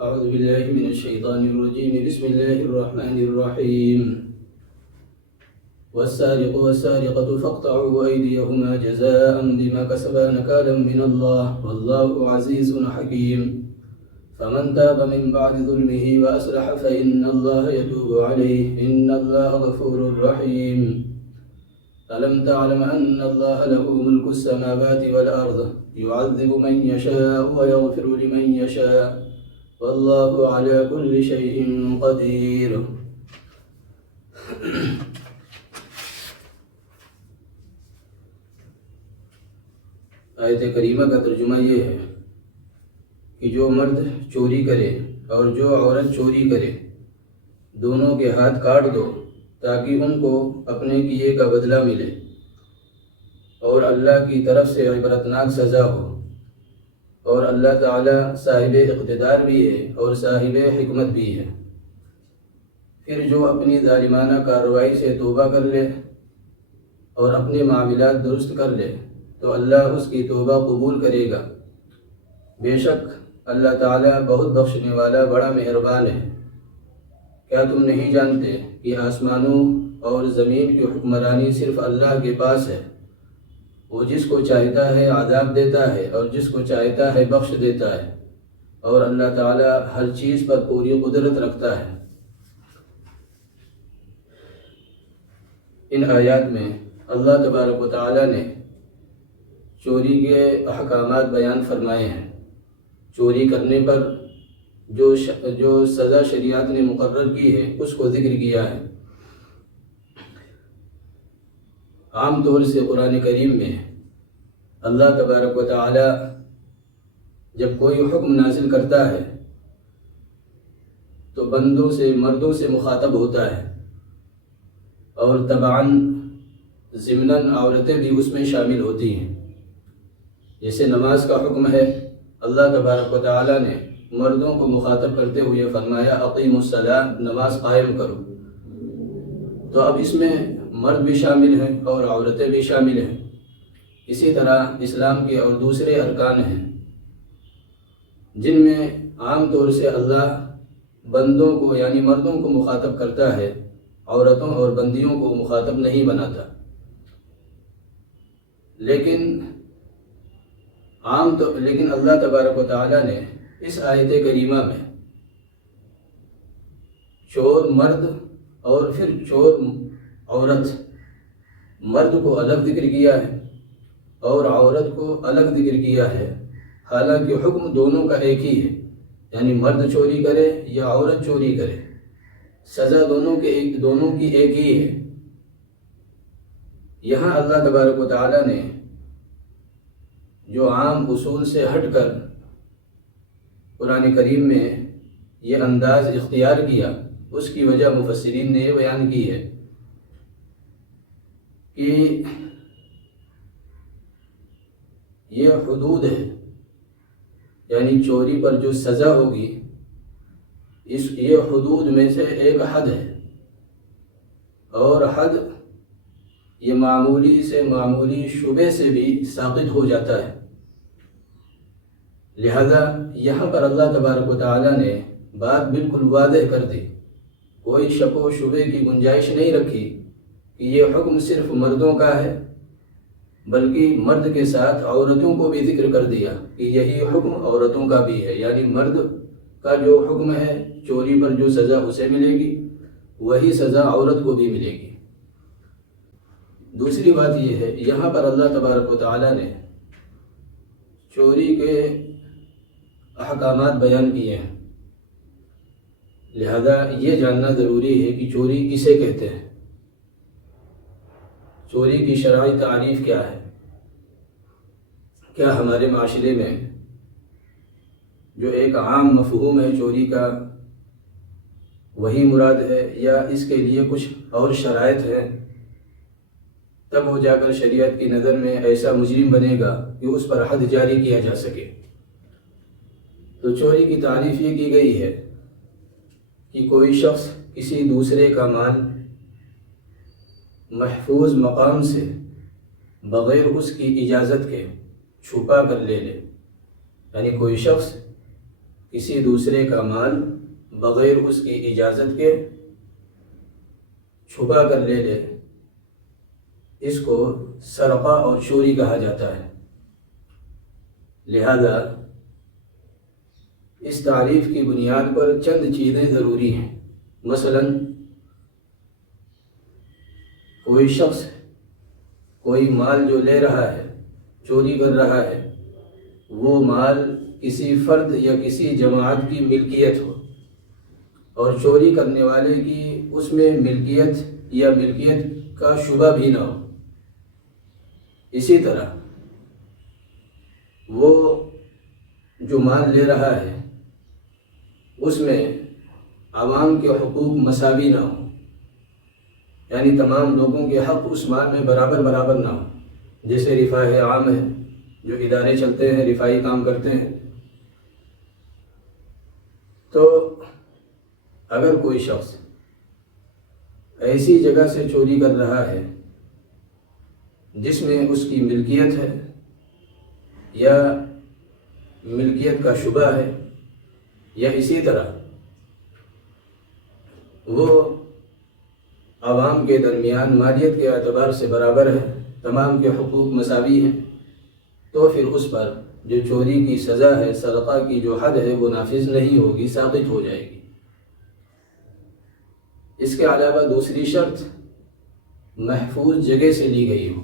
أعوذ بالله من الشيطان الرجيم. بسم الله الرحمن الرحيم. والسارق والسارقة فاقطعوا أيديهما جزاء بما كسبا نكالا من الله والله عزيز حكيم. فمن تاب من بعد ظلمه وأصلح فإن الله يتوب عليه إن الله غفور رحيم. ألم تعلم أن الله له ملك السماوات والأرض يعذب من يشاء ويغفر لمن يشاء والله على كل شيء قدير. آیت کریمہ کا ترجمہ یہ ہے کہ جو مرد چوری کرے اور جو عورت چوری کرے دونوں کے ہاتھ کاٹ دو تاکہ ان کو اپنے کیے کا بدلہ ملے اور اللہ کی طرف سے عبرتناک سزا ہو، اور اللہ تعالی صاحب اقتدار بھی ہے اور صاحب حکمت بھی ہے۔ پھر جو اپنی ظالمانہ کارروائی سے توبہ کر لے اور اپنے معاملات درست کر لے تو اللہ اس کی توبہ قبول کرے گا۔ بے شک اللہ تعالی بہت بخشنے والا بڑا مہربان ہے۔ کیا تم نہیں جانتے کہ آسمانوں اور زمین کی حکمرانی صرف اللہ کے پاس ہے؟ وہ جس کو چاہتا ہے عذاب دیتا ہے اور جس کو چاہتا ہے بخش دیتا ہے، اور اللہ تعالی ہر چیز پر پوری قدرت رکھتا ہے۔ ان آیات میں اللہ تبارک و تعالی نے چوری کے احکامات بیان فرمائے ہیں۔ چوری کرنے پر جو سزا شریعت نے مقرر کی ہے اس کو ذکر کیا ہے۔ عام طور سے قرآن کریم میں اللہ تبارک و تعالی جب کوئی حکم نازل کرتا ہے تو بندوں سے مردوں سے مخاطب ہوتا ہے، اور طبعاً ضمناً عورتیں بھی اس میں شامل ہوتی ہیں۔ جیسے نماز کا حکم ہے، اللہ تبارک و تعالی نے مردوں کو مخاطب کرتے ہوئے فرمایا اقیموا الصلاۃ، نماز قائم کرو۔ تو اب اس میں مرد بھی شامل ہیں اور عورتیں بھی شامل ہیں۔ اسی طرح اسلام کے اور دوسرے ارکان ہیں جن میں عام طور سے اللہ بندوں کو یعنی مردوں کو مخاطب کرتا ہے، عورتوں اور بندیوں کو مخاطب نہیں بناتا۔ لیکن اللہ تبارک و تعالی نے اس آیت کریمہ میں چور مرد اور پھر چور عورت، مرد کو الگ ذکر کیا ہے اور عورت کو الگ ذکر کیا ہے، حالانکہ حکم دونوں کا ایک ہی ہے، یعنی مرد چوری کرے یا عورت چوری کرے، سزا دونوں کی ایک ہی ہے۔ یہاں اللہ تبارک و تعالی نے جو عام اصول سے ہٹ کر قرآن کریم میں یہ انداز اختیار کیا، اس کی وجہ مفسرین نے یہ بیان کی ہے کہ یہ حدود ہے، یعنی چوری پر جو سزا ہوگی یہ حدود میں سے ایک حد ہے، اور حد یہ معمولی سے معمولی شبے سے بھی ساقط ہو جاتا ہے۔ لہذا یہاں پر اللہ تبارک و تعالی نے بات بالکل واضح کر دی، کوئی شک و شبے کی گنجائش نہیں رکھی کہ یہ حکم صرف مردوں کا ہے، بلکہ مرد کے ساتھ عورتوں کو بھی ذکر کر دیا کہ یہی حکم عورتوں کا بھی ہے، یعنی مرد کا جو حکم ہے چوری پر جو سزا اسے ملے گی وہی سزا عورت کو بھی ملے گی۔ دوسری بات یہ ہے، یہاں پر اللہ تبارک و تعالی نے چوری کے احکامات بیان کیے ہیں، لہذا یہ جاننا ضروری ہے کہ چوری کسے کہتے ہیں، چوری کی شرعی تعریف کیا ہے۔ کیا ہمارے معاشرے میں جو ایک عام مفہوم ہے چوری کا وہی مراد ہے، یا اس کے لیے کچھ اور شرائط ہیں، تب وہ جا کر شریعت کی نظر میں ایسا مجرم بنے گا کہ اس پر حد جاری کیا جا سکے؟ تو چوری کی تعریف یہ کی گئی ہے کہ کوئی شخص کسی دوسرے کا مال محفوظ مقام سے بغیر اس کی اجازت کے چھپا کر لے لے، یعنی کوئی شخص کسی دوسرے کا مال بغیر اس کی اجازت کے چھپا کر لے لے، اس کو سرقہ اور چوری کہا جاتا ہے۔ لہذا اس تعریف کی بنیاد پر چند چیزیں ضروری ہیں۔ مثلا کوئی شخص کوئی مال جو لے رہا ہے، چوری کر رہا ہے، وہ مال کسی فرد یا کسی جماعت کی ملکیت ہو اور چوری کرنے والے کی اس میں ملکیت یا ملکیت کا شبہ بھی نہ ہو۔ اسی طرح وہ جو مال لے رہا ہے اس میں عوام کے حقوق مساوی نہ ہو، یعنی تمام لوگوں کے حق اس مال میں برابر برابر نہ ہو۔ جیسے رفاہ عام ہے، جو ادارے چلتے ہیں، رفاہی کام کرتے ہیں، تو اگر کوئی شخص ایسی جگہ سے چوری کر رہا ہے جس میں اس کی ملکیت ہے یا ملکیت کا شبہ ہے، یا اسی طرح وہ عوام کے درمیان مالیت کے اعتبار سے برابر ہے، تمام کے حقوق مساوی ہیں، تو پھر اس پر جو چوری کی سزا ہے، سرقہ کی جو حد ہے، وہ نافذ نہیں ہوگی، ساقط ہو جائے گی۔ اس کے علاوہ دوسری شرط محفوظ جگہ سے لی گئی ہو۔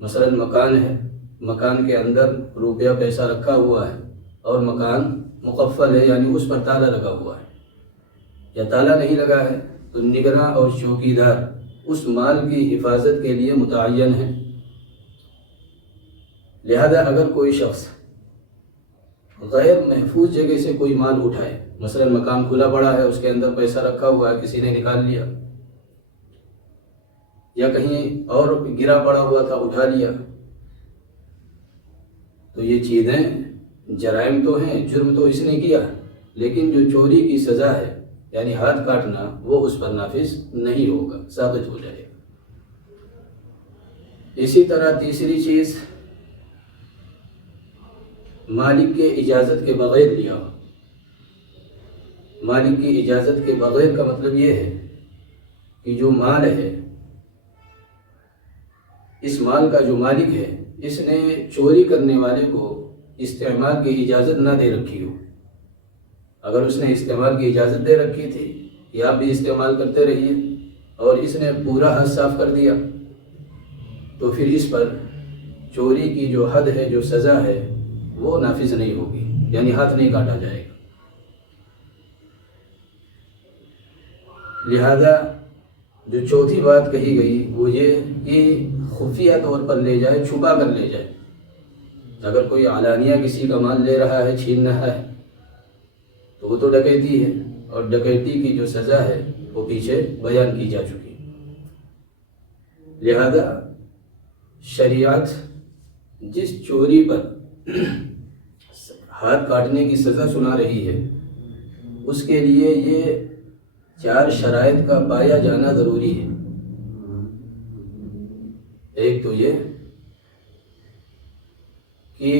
مثلا مکان ہے، مکان کے اندر روپیہ پیسہ رکھا ہوا ہے اور مکان مقفل ہے، یعنی اس پر تالا لگا ہوا ہے، یا تالا نہیں لگا ہے تو نگراں اور چوکیدار اس مال کی حفاظت کے لیے متعین ہے۔ لہذا اگر کوئی شخص غیر محفوظ جگہ سے کوئی مال اٹھائے، مثلا مکان کھلا پڑا ہے، اس کے اندر پیسہ رکھا ہوا ہے، کسی نے نکال لیا، یا کہیں اور گرا پڑا ہوا تھا اٹھا لیا، تو یہ چیزیں جرائم تو ہیں، جرم تو اس نے کیا، لیکن جو چوری کی سزا ہے یعنی ہاتھ کاٹنا، وہ اس پر نافذ نہیں ہوگا، ثابت ہو جائے گا۔ اسی طرح تیسری چیز مالک کے اجازت کے بغیر لیا ہو۔ مالک کی اجازت کے بغیر کا مطلب یہ ہے کہ جو مال ہے، اس مال کا جو مالک ہے، اس نے چوری کرنے والے کو استعمال کی اجازت نہ دے رکھی ہو۔ اگر اس نے استعمال کی اجازت دے رکھی تھی کہ آپ بھی استعمال کرتے رہیے، اور اس نے پورا ہاتھ صاف کر دیا، تو پھر اس پر چوری کی جو حد ہے، جو سزا ہے، وہ نافذ نہیں ہوگی، یعنی ہاتھ نہیں کاٹا جائے گا۔ لہذا جو چوتھی بات کہی گئی وہ یہ کہ خفیہ طور پر لے جائے، چھپا کر لے جائے۔ اگر کوئی علانیہ کسی کا مال لے رہا ہے، چھین رہا ہے، تو وہ تو ڈکیتی ہے، اور ڈکیتی کی جو سزا ہے وہ پیچھے بیان کی جا چکی۔ لہذا شریعت جس چوری پر ہاتھ کاٹنے کی سزا سنا رہی ہے، اس کے لیے یہ 4 شرائط کا پایا جانا ضروری ہے۔ ایک تو یہ کہ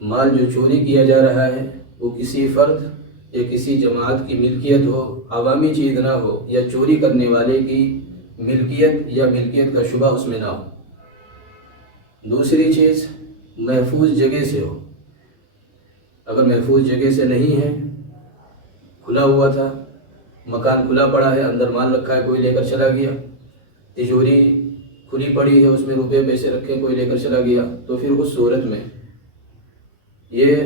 مال جو چوری کیا جا رہا ہے وہ کسی فرد یا کسی جماعت کی ملکیت ہو، عوامی چیز نہ ہو، یا چوری کرنے والے کی ملکیت یا ملکیت کا شبہ اس میں نہ ہو۔ دوسری چیز محفوظ جگہ سے ہو۔ اگر محفوظ جگہ سے نہیں ہے، کھلا ہوا تھا، مکان کھلا پڑا ہے، اندر مال رکھا ہے، کوئی لے کر چلا گیا، تجوری کھلی پڑی ہے، اس میں روپے پیسے رکھے، کوئی لے کر چلا گیا، تو پھر اس صورت میں یہ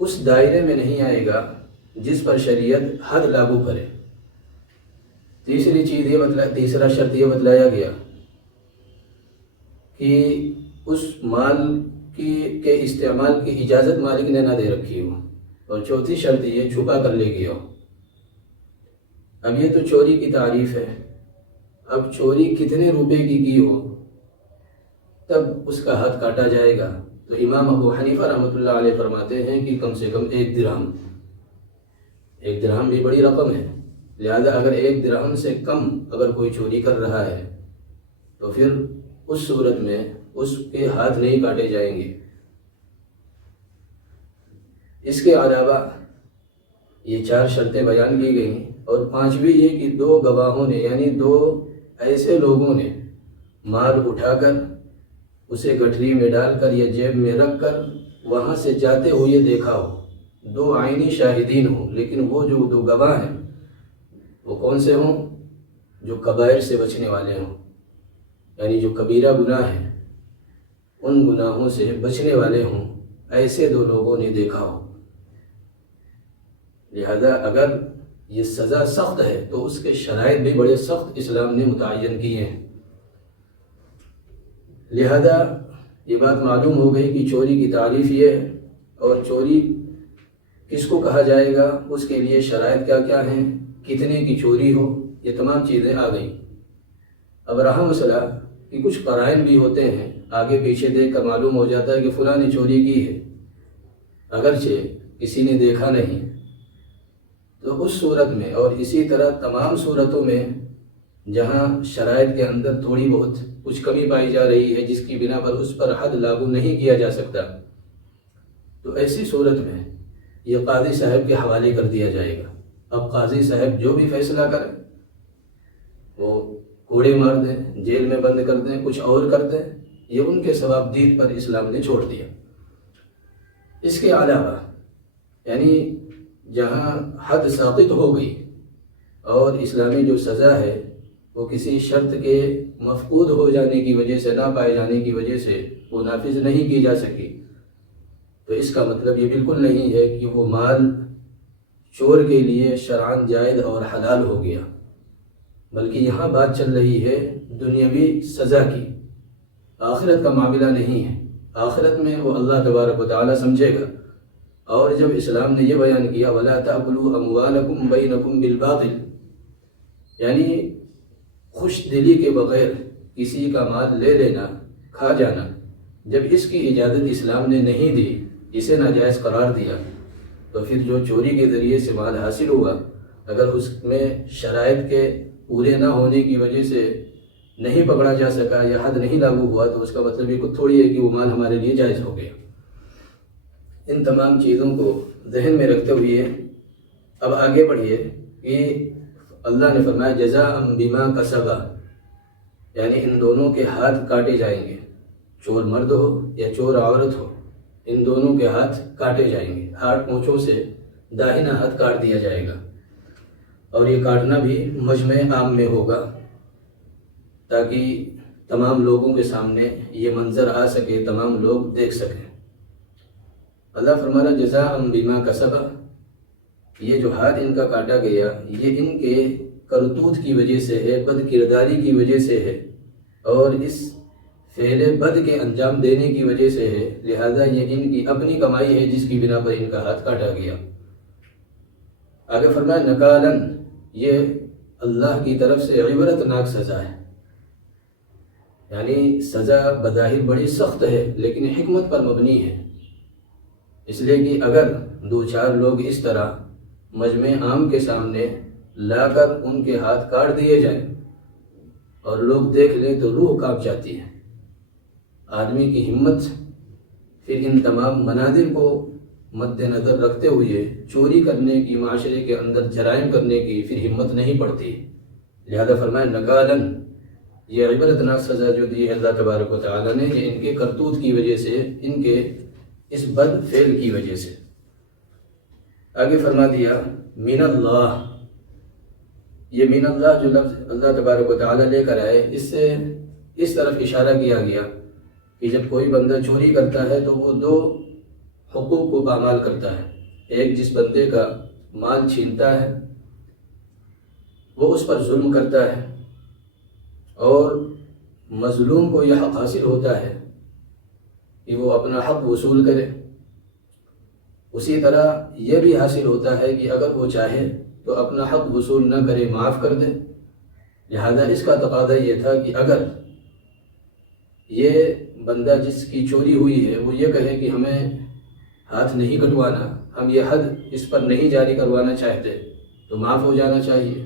اس دائرے میں نہیں آئے گا جس پر شریعت حد لاگو کرے۔ تیسرا شرط یہ بتلایا گیا کہ اس مال کے استعمال کی اجازت مالک نے نہ دے رکھی ہو، اور چوتھی شرط یہ چھپا کر لے گیا ہو۔ اب یہ تو چوری کی تعریف ہے۔ اب چوری کتنے روپے کی ہو تب اس کا ہاتھ کاٹا جائے گا؟ تو امام ابو حنیفہ رحمۃ اللہ علیہ فرماتے ہیں کہ کم سے کم 1 درہم۔ 1 درہم بھی بڑی رقم ہے، لہذا اگر 1 درہم سے کم اگر کوئی چوری کر رہا ہے تو پھر اس صورت میں اس کے ہاتھ نہیں کاٹے جائیں گے۔ اس کے علاوہ یہ 4 شرطیں بیان کی گئیں، اور 5ویں یہ کہ 2 گواہوں نے، یعنی 2 ایسے لوگوں نے مال اٹھا کر اسے گٹھری میں ڈال کر یا جیب میں رکھ کر وہاں سے جاتے ہوئے دیکھا ہو، 2 عینی شاہدین ہوں، لیکن وہ جو 2 گواہ ہیں وہ کون سے ہوں؟ جو کبائر سے بچنے والے ہوں، یعنی جو کبیرہ گناہ ہیں ان گناہوں سے بچنے والے ہوں، ایسے 2 لوگوں نے دیکھا ہو۔ لہذا اگر یہ سزا سخت ہے تو اس کے شرائط بھی بڑے سخت اسلام نے متعین کیے ہیں۔ لہذا یہ بات معلوم ہو گئی کہ چوری کی تعریف یہ ہے، اور چوری کس کو کہا جائے گا، اس کے لیے شرائط کیا کیا ہیں، کتنے کی چوری ہو، یہ تمام چیزیں آ گئیں۔ اب رہا مسئلہ کہ کچھ قرائن بھی ہوتے ہیں، آگے پیچھے دیکھ کر معلوم ہو جاتا ہے کہ فلاں نے چوری کی ہے، اگرچہ کسی نے دیکھا نہیں، تو اس صورت میں اور اسی طرح تمام صورتوں میں جہاں شرائط کے اندر تھوڑی بہت کچھ کمی پائی جا رہی ہے جس کی بنا پر اس پر حد لاگو نہیں کیا جا سکتا، تو ایسی صورت میں یہ قاضی صاحب کے حوالے کر دیا جائے گا۔ اب قاضی صاحب جو بھی فیصلہ کریں، وہ کوڑے مار دیں، جیل میں بند کر دیں، کچھ اور کر دیں، یہ ان کے ثوابدید پر اسلام نے چھوڑ دیا۔ اس کے علاوہ یعنی جہاں حد ساقط ہو گئی اور اسلامی جو سزا ہے وہ کسی شرط کے مفقود ہو جانے کی وجہ سے، نہ پائے جانے کی وجہ سے وہ نافذ نہیں کی جا سکی، تو اس کا مطلب یہ بالکل نہیں ہے کہ وہ مال چور کے لیے شرعاً جائز اور حلال ہو گیا، بلکہ یہاں بات چل رہی ہے دنیاوی سزا کی، آخرت کا معاملہ نہیں ہے۔ آخرت میں وہ اللہ تبارک و تعالی سمجھے گا، اور جب اسلام نے یہ بیان کیا وَلَا تَأْكُلُوا أَمْوَالَكُمْ بَيْنَكُمْ بِالْبَاطِلِ، یعنی خوش دلی کے بغیر کسی کا مال لے لینا، کھا جانا، جب اس کی اجازت اسلام نے نہیں دی، اسے ناجائز قرار دیا، تو پھر جو چوری کے ذریعے سے مال حاصل ہوا، اگر اس میں شرائط کے پورے نہ ہونے کی وجہ سے نہیں پکڑا جا سکا یا حد نہیں لاگو ہوا، تو اس کا مطلب یہ کچھ تھوڑی ہے کہ وہ مال ہمارے لیے جائز ہو گیا۔ ان تمام چیزوں کو ذہن میں رکھتے ہوئے اب آگے بڑھیے کہ اللہ نے فرمایا جزاء بما کسبا، یعنی ان دونوں کے ہاتھ کاٹے جائیں گے، چور مرد ہو یا چور عورت ہو، ان دونوں کے ہاتھ کاٹے جائیں گے، ہاتھ پونچھوں سے داہنا ہاتھ کاٹ دیا جائے گا، اور یہ کاٹنا بھی مجمع عام میں ہوگا تاکہ تمام لوگوں کے سامنے یہ منظر آ سکے، تمام لوگ دیکھ سکیں۔ اللہ فرمانا جزاء بما کسبا، یہ جو ہاتھ ان کا کاٹا گیا یہ ان کے کرتوت کی وجہ سے ہے، بد کرداری کی وجہ سے ہے، اور اس فعل بد کے انجام دینے کی وجہ سے ہے، لہذا یہ ان کی اپنی کمائی ہے جس کی بنا پر ان کا ہاتھ کاٹا گیا۔ آگے فرمایا نکالن، یہ اللہ کی طرف سے عبرتناک سزا ہے، یعنی سزا بظاہر بڑی سخت ہے لیکن حکمت پر مبنی ہے، اس لیے کہ اگر 2-4 لوگ اس طرح مجمع عام کے سامنے لا کر ان کے ہاتھ کاٹ دیے جائیں اور لوگ دیکھ لیں تو روح کانپ جاتی ہے، آدمی کی ہمت پھر ان تمام مناظر کو مد نظر رکھتے ہوئے چوری کرنے کی، معاشرے کے اندر جرائم کرنے کی پھر ہمت نہیں پڑتی، لہذا فرمایا نکالن، یہ عبرتناک سزا جو دی ہے اللہ تبارک و تعالی نے، یہ ان کے کرتوت کی وجہ سے، ان کے اس بد فعل کی وجہ سے۔ آگے فرما دیا من اللہ، یہ من اللہ جو لفظ اللہ تبارک و تعالی لے کر آئے، اس سے اس طرف اشارہ کیا گیا کہ جب کوئی بندہ چوری کرتا ہے تو وہ 2 حقوق کو پامال کرتا ہے، ایک جس بندے کا مال چھینتا ہے وہ اس پر ظلم کرتا ہے، اور مظلوم کو یہ حق حاصل ہوتا ہے کہ وہ اپنا حق وصول کرے، اسی طرح یہ بھی حاصل ہوتا ہے کہ اگر وہ چاہے تو اپنا حق وصول نہ کرے، معاف کر دے۔ لہذا اس کا تقاضا یہ تھا کہ اگر یہ بندہ جس کی چوری ہوئی ہے وہ یہ کہے کہ ہمیں ہاتھ نہیں کٹوانا، ہم یہ حد اس پر نہیں جاری کروانا چاہتے، تو معاف ہو جانا چاہیے۔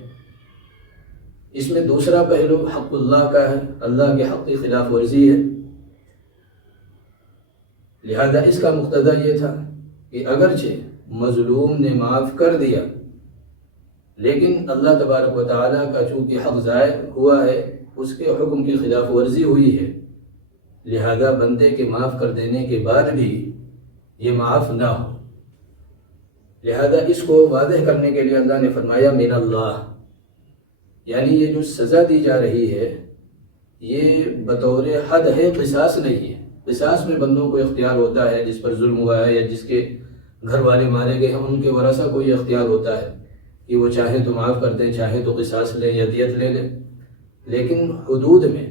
اس میں دوسرا پہلو حق اللہ کا ہے، اللہ کے حق کی خلاف ورزی ہے، لہذا اس کا مقتضا یہ تھا کہ کہ اگرچہ مظلوم نے معاف کر دیا، لیکن اللہ تبارک و تعالیٰ کا چونکہ حق ضائع ہوا ہے، اس کے حکم کی خلاف ورزی ہوئی ہے، لہذا بندے کے معاف کر دینے کے بعد بھی یہ معاف نہ ہو۔ لہذا اس کو واضح کرنے کے لیے اللہ نے فرمایا من اللہ، یعنی یہ جو سزا دی جا رہی ہے یہ بطور حد ہے، قصاص نہیں ہے۔ قصاص میں بندوں کو اختیار ہوتا ہے، جس پر ظلم ہوا ہے یا جس کے گھر والے مارے گئے ہیں ان کے ورثہ کو یہ اختیار ہوتا ہے کہ وہ چاہیں تو معاف کر دیں، چاہیں تو قصاص لیں یا دیت لے لیں، لیکن حدود میں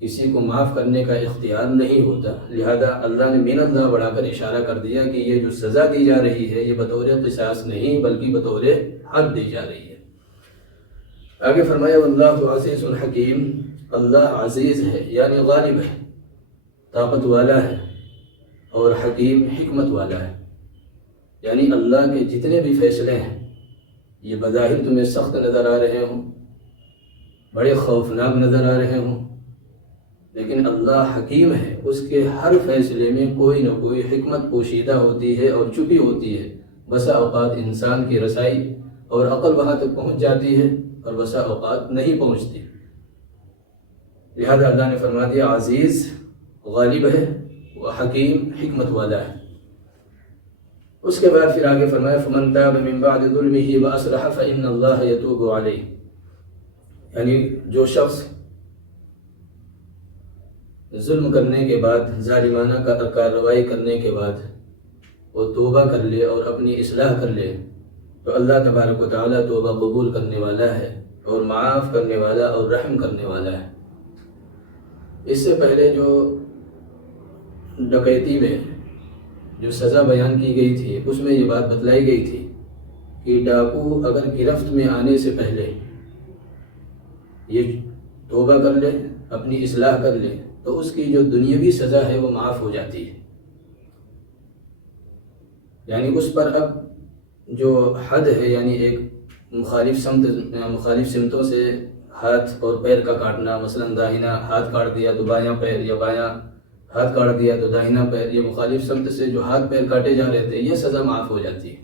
کسی کو معاف کرنے کا اختیار نہیں ہوتا۔ لہذا اللہ نے من اللہ بڑھا کر اشارہ کر دیا کہ یہ جو سزا دی جا رہی ہے یہ بطور قصاص نہیں بلکہ بطور حد دی جا رہی ہے۔ آگے فرمایا واللہ عزیز الحکیم، اللہ عزیز ہے یعنی غالب ہے، طاقت والا ہے، اور حکیم حکمت والا ہے۔ یعنی اللہ کے جتنے بھی فیصلے ہیں یہ بظاہر تمہیں سخت نظر آ رہے ہوں، بڑے خوفناک نظر آ رہے ہوں، لیکن اللہ حکیم ہے، اس کے ہر فیصلے میں کوئی نہ کوئی حکمت پوشیدہ ہوتی ہے اور چھپی ہوتی ہے۔ بسا اوقات انسان کی رسائی اور عقل وہاں تک پہنچ جاتی ہے اور بسا اوقات نہیں پہنچتی۔ لہذا اللہ نے فرما دیا عزیز غالب ہے، وہ حکیم حکمت والا ہے۔ اس کے بعد پھر آگے فرمایا فمن تاب من بعد ظلمه واصلح فإن اللہ یتوب علیہ، یعنی جو شخص ظلم کرنے کے بعد، ظالمانہ کارروائی کرنے کے بعد وہ توبہ کر لے اور اپنی اصلاح کر لے تو اللہ تبارک و تعالیٰ توبہ قبول کرنے والا ہے اور معاف کرنے والا اور رحم کرنے والا ہے۔ اس سے پہلے جو ڈکیتی میں جو سزا بیان کی گئی تھی اس میں یہ بات بتلائی گئی تھی کہ ڈاکو اگر گرفت میں آنے سے پہلے یہ توبہ کر لے، اپنی اصلاح کر لے تو اس کی جو دنیاوی سزا ہے وہ معاف ہو جاتی ہے۔ یعنی اس پر اب جو حد ہے، یعنی ایک مخالف سمتوں سے ہاتھ اور پیر کا کاٹنا، مثلا داہنا ہاتھ کاٹ دیا تو بایاں پیر، یا بایاں ہاتھ کاٹ دیا تو داہنا پیر، یہ مخالف سمت سے جو ہاتھ پیر کاٹے جا رہے تھے یہ سزا معاف ہو جاتی ہے۔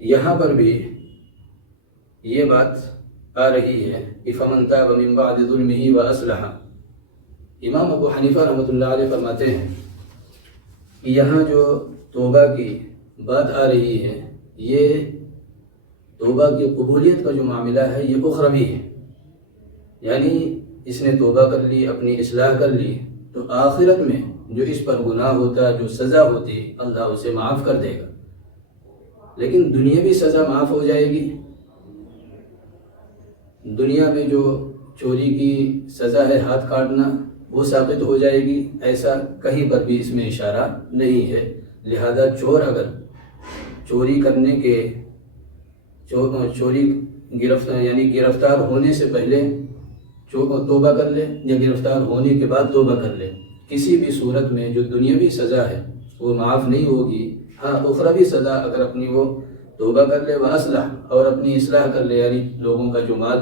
یہاں پر بھی یہ بات آ رہی ہے کہ فمن تاب من بعد ظلمه واصلح۔ امام ابو حنیفہ رحمۃ اللہ علیہ فرماتے ہیں کہ یہاں جو توبہ کی بات آ رہی ہے یہ توبہ کی قبولیت کا جو معاملہ ہے یہ اخروی ہے، یعنی اس نے توبہ کر لی، اپنی اصلاح کر لی تو آخرت میں جو اس پر گناہ ہوتا، جو سزا ہوتی، اللہ اسے معاف کر دے گا، لیکن دنیاوی سزا معاف ہو جائے گی۔ دنیا میں جو چوری کی سزا ہے ہاتھ کاٹنا وہ ثابت ہو جائے گی، ایسا کہیں پر بھی اس میں اشارہ نہیں ہے۔ لہذا چور اگر چوری کرنے کے یعنی گرفتار ہونے سے پہلے توبہ کر لے یا گرفتار ہونے کے بعد توبہ کر لے، کسی بھی صورت میں جو دنیاوی سزا ہے وہ معاف نہیں ہوگی۔ ہاں اخروی سزا اگر اپنی وہ توبہ کر لے واصلح اور اپنی اصلاح کر لے، یعنی لوگوں کا جو مال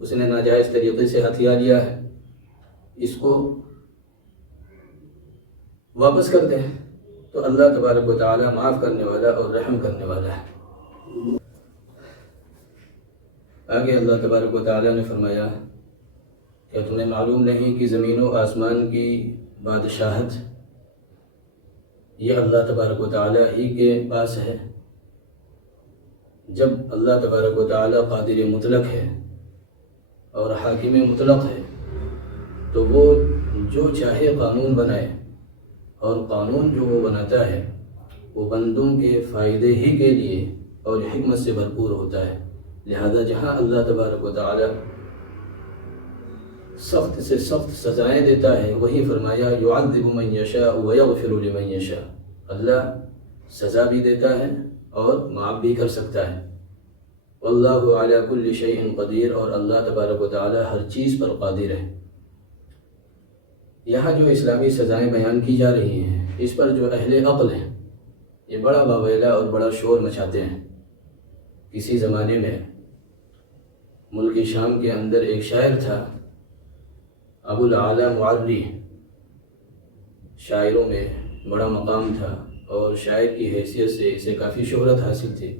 اس نے ناجائز طریقے سے ہتھیا لیا ہے اس کو واپس کر دیں تو اللہ تبارک و تعالی معاف کرنے والا اور رحم کرنے والا ہے۔ آگے اللہ تبارک و تعالی نے فرمایا کیا تمہیں معلوم نہیں کہ زمین و آسمان کی بادشاہت یہ اللہ تبارک و تعالی ہی کے پاس ہے؟ جب اللہ تبارک و تعالی قادر مطلق ہے اور حاکم مطلق ہے تو وہ جو چاہے قانون بنائے، اور قانون جو وہ بناتا ہے وہ بندوں کے فائدے ہی کے لیے اور حکمت سے بھرپور ہوتا ہے۔ لہذا جہاں اللہ تبارک و تعالی سخت سے سخت سزائیں دیتا ہے وہی فرمایا یعذب من یشاء ویغفر لمن یشاء، اللہ سزا بھی دیتا ہے اور معاف بھی کر سکتا ہے۔ واللہ علی کل شیء قدیر، اور اللہ تبارک و تعالی ہر چیز پر قادر ہے۔ یہاں جو اسلامی سزائیں بیان کی جا رہی ہیں اس پر جو اہل عقل ہیں یہ بڑا واویلا اور بڑا شور مچاتے ہیں۔ کسی زمانے میں ملک شام کے اندر ایک شاعر تھا ابو العالی معری، شاعروں میں بڑا مقام تھا اور شاعر کی حیثیت سے اسے کافی شہرت حاصل تھی۔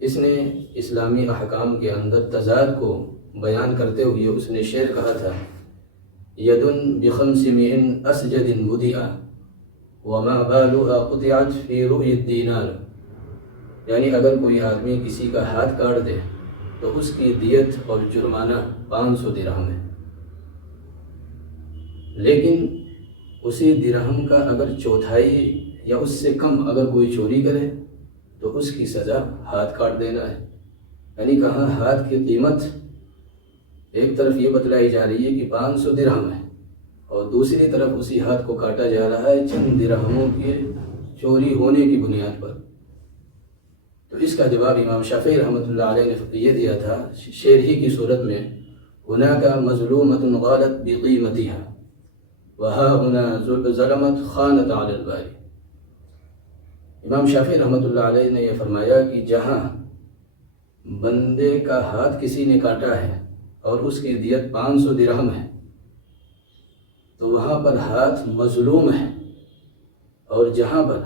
اس نے اسلامی احکام کے اندر تضاد کو بیان کرتے ہوئے اس نے شعر کہا تھا، یدن بخمس مئن اسجد بدیع وما بالها قطعت فی رؤی الدینار، یعنی اگر کوئی آدمی کسی کا ہاتھ کاٹ دے تو اس کی دیت اور جرمانہ 500 درہم ہے، لیکن اسی درہم کا اگر چوتھائی یا اس سے کم اگر کوئی چوری کرے تو اس کی سزا ہاتھ کاٹ دینا ہے۔ یعنی کہاں ہاتھ کی قیمت ایک طرف یہ بتلائی جا رہی ہے کہ 500 درہم ہے، اور دوسری طرف اسی ہاتھ کو کاٹا جا رہا ہے چند درہموں کے چوری ہونے کی بنیاد پر۔ تو اس کا جواب امام شافعی رحمۃ اللہ علیہ نے یہ دیا تھا شعر ہی کی صورت میں، ہناک مظلومۃ غالت بقیمتها وہا ہنا ظلمت خانت علی الباری۔ امام شافعی رحمۃ اللہ علیہ نے یہ فرمایا کہ جہاں بندے کا ہاتھ کسی نے کاٹا ہے اور اس کی دیت 500 درہم ہے تو وہاں پر ہاتھ مظلوم ہے، اور جہاں پر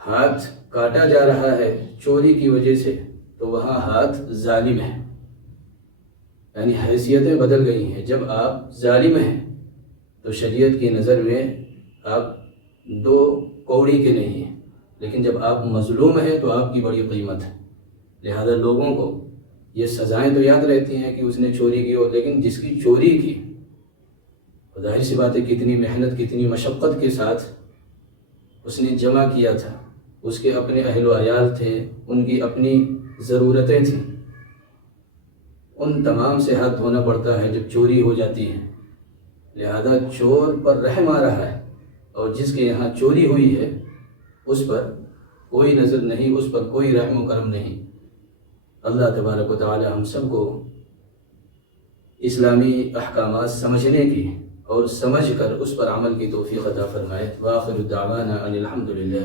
ہاتھ کاٹا جا رہا ہے چوری کی وجہ سے تو وہاں ہاتھ ظالم ہے۔ یعنی حیثیتیں بدل گئی ہیں، جب آپ ظالم ہیں تو شریعت کی نظر میں آپ 2 کوڑی کے نہیں ہیں، لیکن جب آپ مظلوم ہیں تو آپ کی بڑی قیمت ہے۔ لہذا لوگوں کو یہ سزائیں تو یاد رہتی ہیں کہ اس نے چوری کی ہو، لیکن جس کی چوری کی، ظاہر سی بات ہے کتنی محنت کتنی مشقت کے ساتھ اس نے جمع کیا تھا، اس کے اپنے اہل و عیال تھے، ان کی اپنی ضرورتیں تھیں، ان تمام سے ہاتھ دھونا پڑتا ہے جب چوری ہو جاتی ہے۔ لہذا چور پر رحم آ رہا ہے، اور جس کے یہاں چوری ہوئی ہے اس پر کوئی نظر نہیں، اس پر کوئی رحم و کرم نہیں۔ اللہ تبارک و تعالی ہم سب کو اسلامی احکامات سمجھنے کی اور سمجھ کر اس پر عمل کی توفیق عطا فرمائے۔ وآخر دعوانا ان الحمد للہ۔